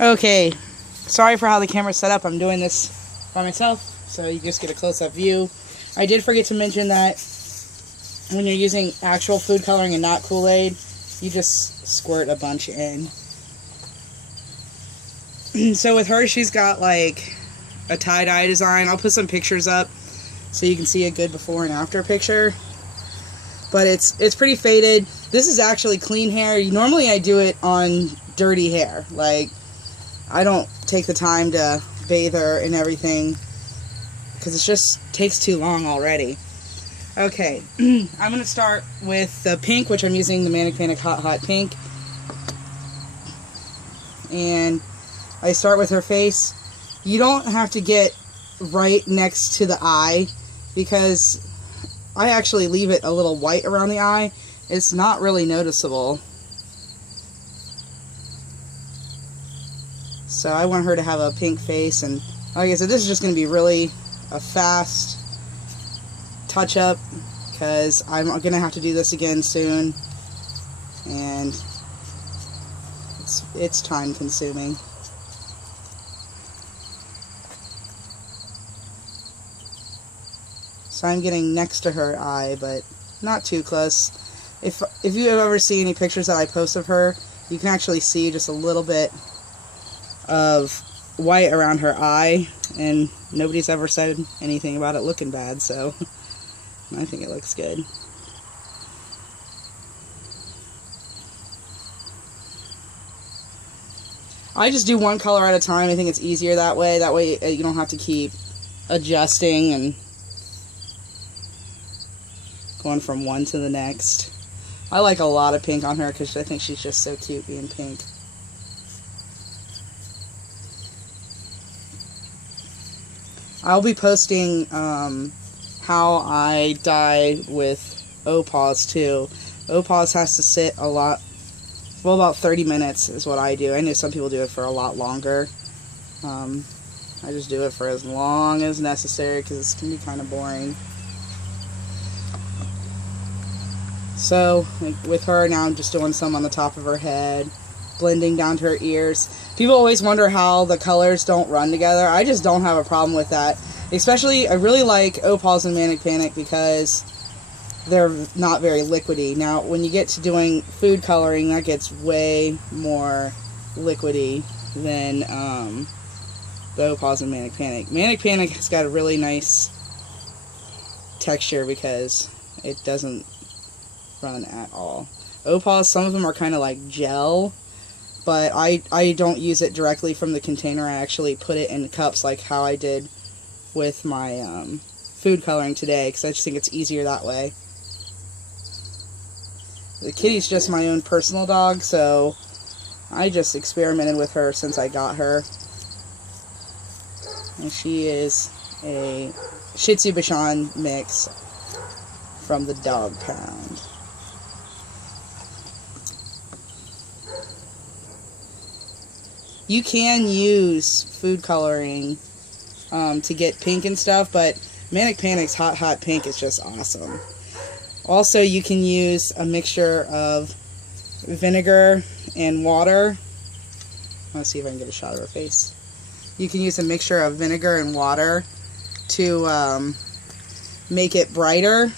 Okay, sorry for how the camera's set up. I'm doing this by myself, so you just get a close-up view. I did forget to mention that when you're using actual food coloring and not Kool-Aid, you just squirt a bunch in. So with her, she's got like a tie-dye design. I'll put some pictures up so you can see a good before and after picture. But it's pretty faded. This is actually clean hair. Normally I do it on dirty hair. Like, I don't take the time to bathe her and everything because it just takes too long already. Okay, I'm going to start with the pink, which I'm using the Manic Hot Pink. And I start with her face. You don't have to get right next to the eye because I actually leave it a little white around the eye. It's not really noticeable. So I want her to have a pink face, and like I said, this is just going to be really a fast touch-up because I'm going to have to do this again soon, and it's time-consuming. So I'm getting next to her eye, but not too close. If you have ever seen any pictures that I post of her, you can actually see just a little bit of white around her eye, and nobody's ever said anything about it looking bad, so I think it looks good. I just do one color at a time. I think it's easier that way. That way you don't have to keep adjusting and going from one to the next. I like a lot of pink on her because I think she's just so cute being pink. I'll be posting how I dye with Opals too. Opals has to sit a lot, well, about 30 minutes is what I do. I know some people do it for a lot longer. I just do it for as long as necessary because it can be kind of boring. So, like with her now, I'm just doing some on the top of her head, blending down to her ears. People always wonder how the colors don't run together. I just don't have a problem with that. Especially, I really like Opals and Manic Panic because they're not very liquidy. Now, when you get to doing food coloring, that gets way more liquidy than the Opals and Manic Panic. Manic Panic has got a really nice texture because it doesn't run at all. Opals, some of them are kind of like gel, but I don't use it directly from the container. I actually put it in cups like how I did with my food coloring today because I just think it's easier that way. The kitty's just my own personal dog, so I just experimented with her since I got her. And she is a Shih Tzu Bichon mix from the dog pound. You can use food coloring to get pink and stuff, but Manic Panic's Hot Pink is just awesome. Also, you can use a mixture of vinegar and water. Let's see if I can get a shot of her face. You can use a mixture of vinegar and water to make it brighter.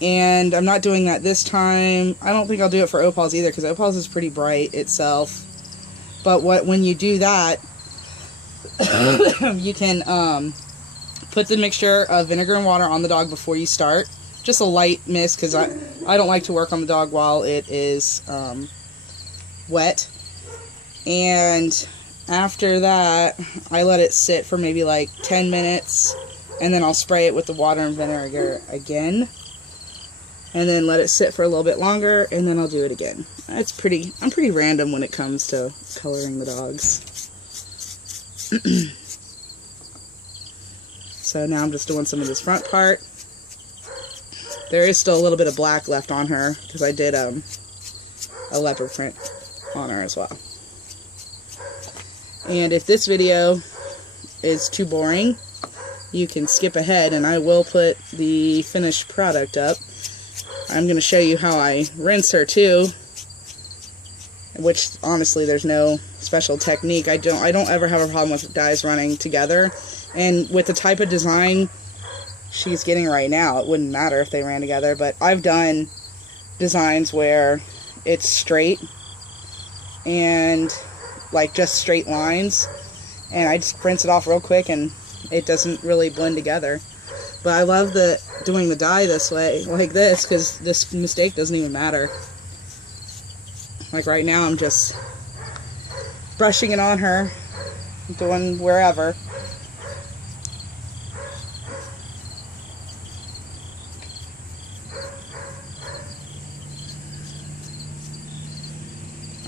And I'm not doing that this time. I don't think I'll do it for Opals either because Opals is pretty bright itself. But when you do that, you can put the mixture of vinegar and water on the dog before you start. Just a light mist because I don't like to work on the dog while it is wet. And after that, I let it sit for maybe like 10 minutes. And then I'll spray it with the water and vinegar again. And then let it sit for a little bit longer, and then I'll do it again. I'm pretty random when it comes to coloring the dogs. So now I'm just doing some of this front part. There is still a little bit of black left on her, because I did a leopard print on her as well. And if this video is too boring, you can skip ahead, and I will put the finished product up. I'm going to show you how I rinse her too. which honestly there's no special technique. I don't ever have a problem with dyes running together, and with the type of design she's getting right now, it wouldn't matter if they ran together. But I've done designs where it's straight and like just straight lines, and I just rinse it off real quick and it doesn't really blend together. But I love doing the dye this way, like this, because this mistake doesn't even matter. Like right now I'm just brushing it on her, doing wherever.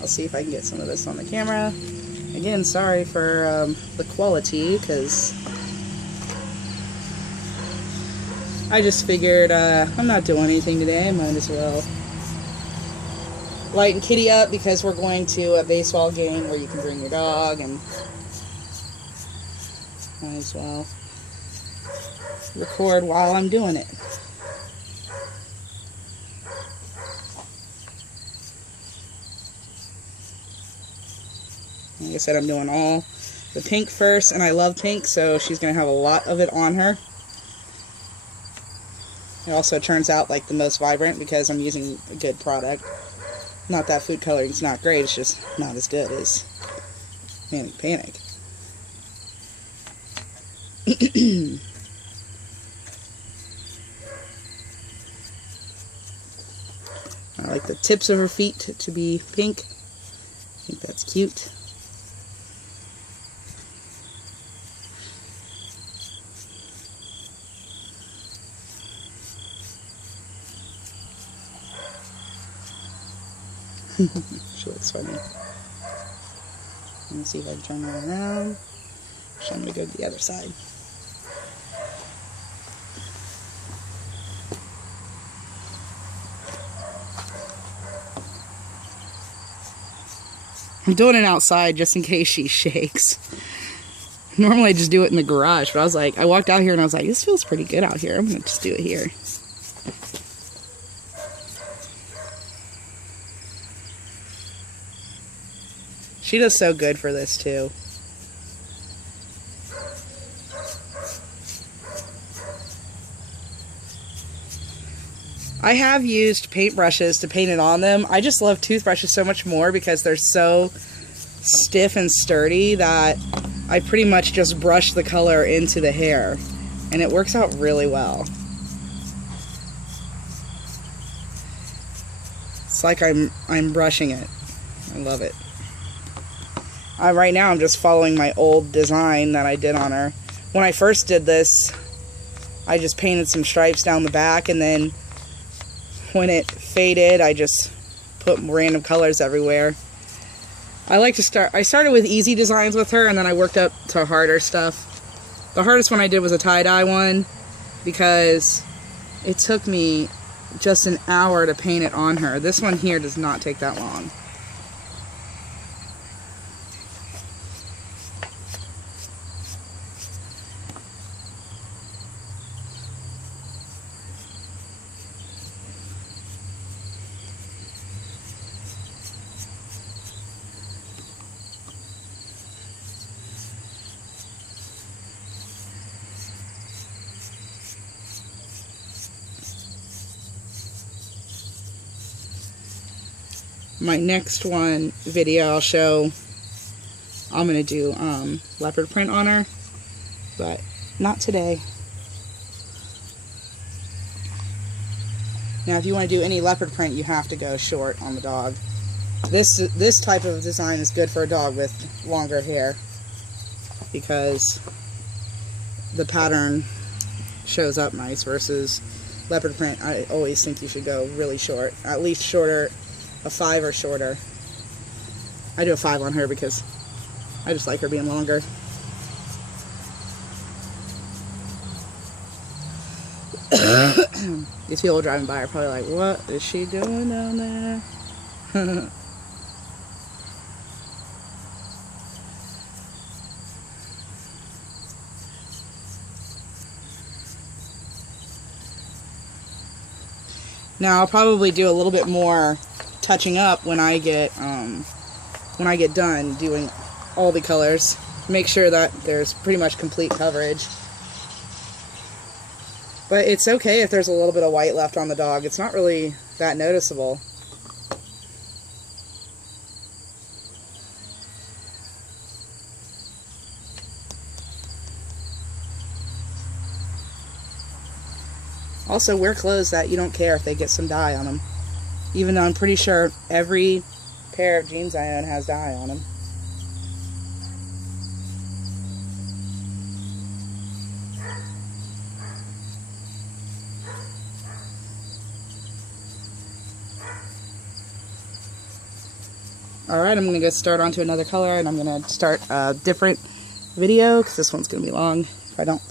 I'll see if I can get some of this on the camera. Again, sorry for the quality, because I just figured I'm not doing anything today, I might as well lighten Kitty up, because we're going to a baseball game where you can bring your dog, and might as well record while I'm doing it. Like I said, I'm doing all the pink first, and I love pink, so she's going to have a lot of it on her. It also turns out like the most vibrant because I'm using a good product. Not that food coloring is not great, it's just not as good as Manic Panic. I like the tips of her feet to be pink. I think that's cute. She looks funny. Let me see if I can turn her around. I'm going to go to the other side. I'm doing it outside just in case she shakes. Normally I just do it in the garage, but I was like, I walked out here and I was like, this feels pretty good out here. I'm going to just do it here. She does so good for this too. I have used paintbrushes to paint it on them. I just love toothbrushes so much more because they're so stiff and sturdy that I pretty much just brush the color into the hair, and it works out really well. It's like I'm brushing it. I love it. Right now I'm just following my old design that I did on her. When I first did this, I just painted some stripes down the back, and then when it faded, I just put random colors everywhere. I started with easy designs with her, and then I worked up to harder stuff. The hardest one I did was a tie-dye one, because it took me just an hour to paint it on her. This one here does not take that long. My next video I'll show, I'm going to do leopard print on her, but not today. Now if you want to do any leopard print, you have to go short on the dog. This type of design is good for a dog with longer hair, because the pattern shows up nice, versus leopard print. I always think you should go really short, at least shorter, a 5 or shorter. I do a 5 on her because I just like her being longer. These people driving by are probably like, what is she doing down there? Now I'll probably do a little bit more touching up when I get when I get done doing all the colors. Make sure that there's pretty much complete coverage. But it's okay if there's a little bit of white left on the dog. It's not really that noticeable. Also, wear clothes that you don't care if they get some dye on them. Even though I'm pretty sure every pair of jeans I own has dye on them. Alright, I'm going to go start onto another color, and I'm going to start a different video, because this one's going to be long if I don't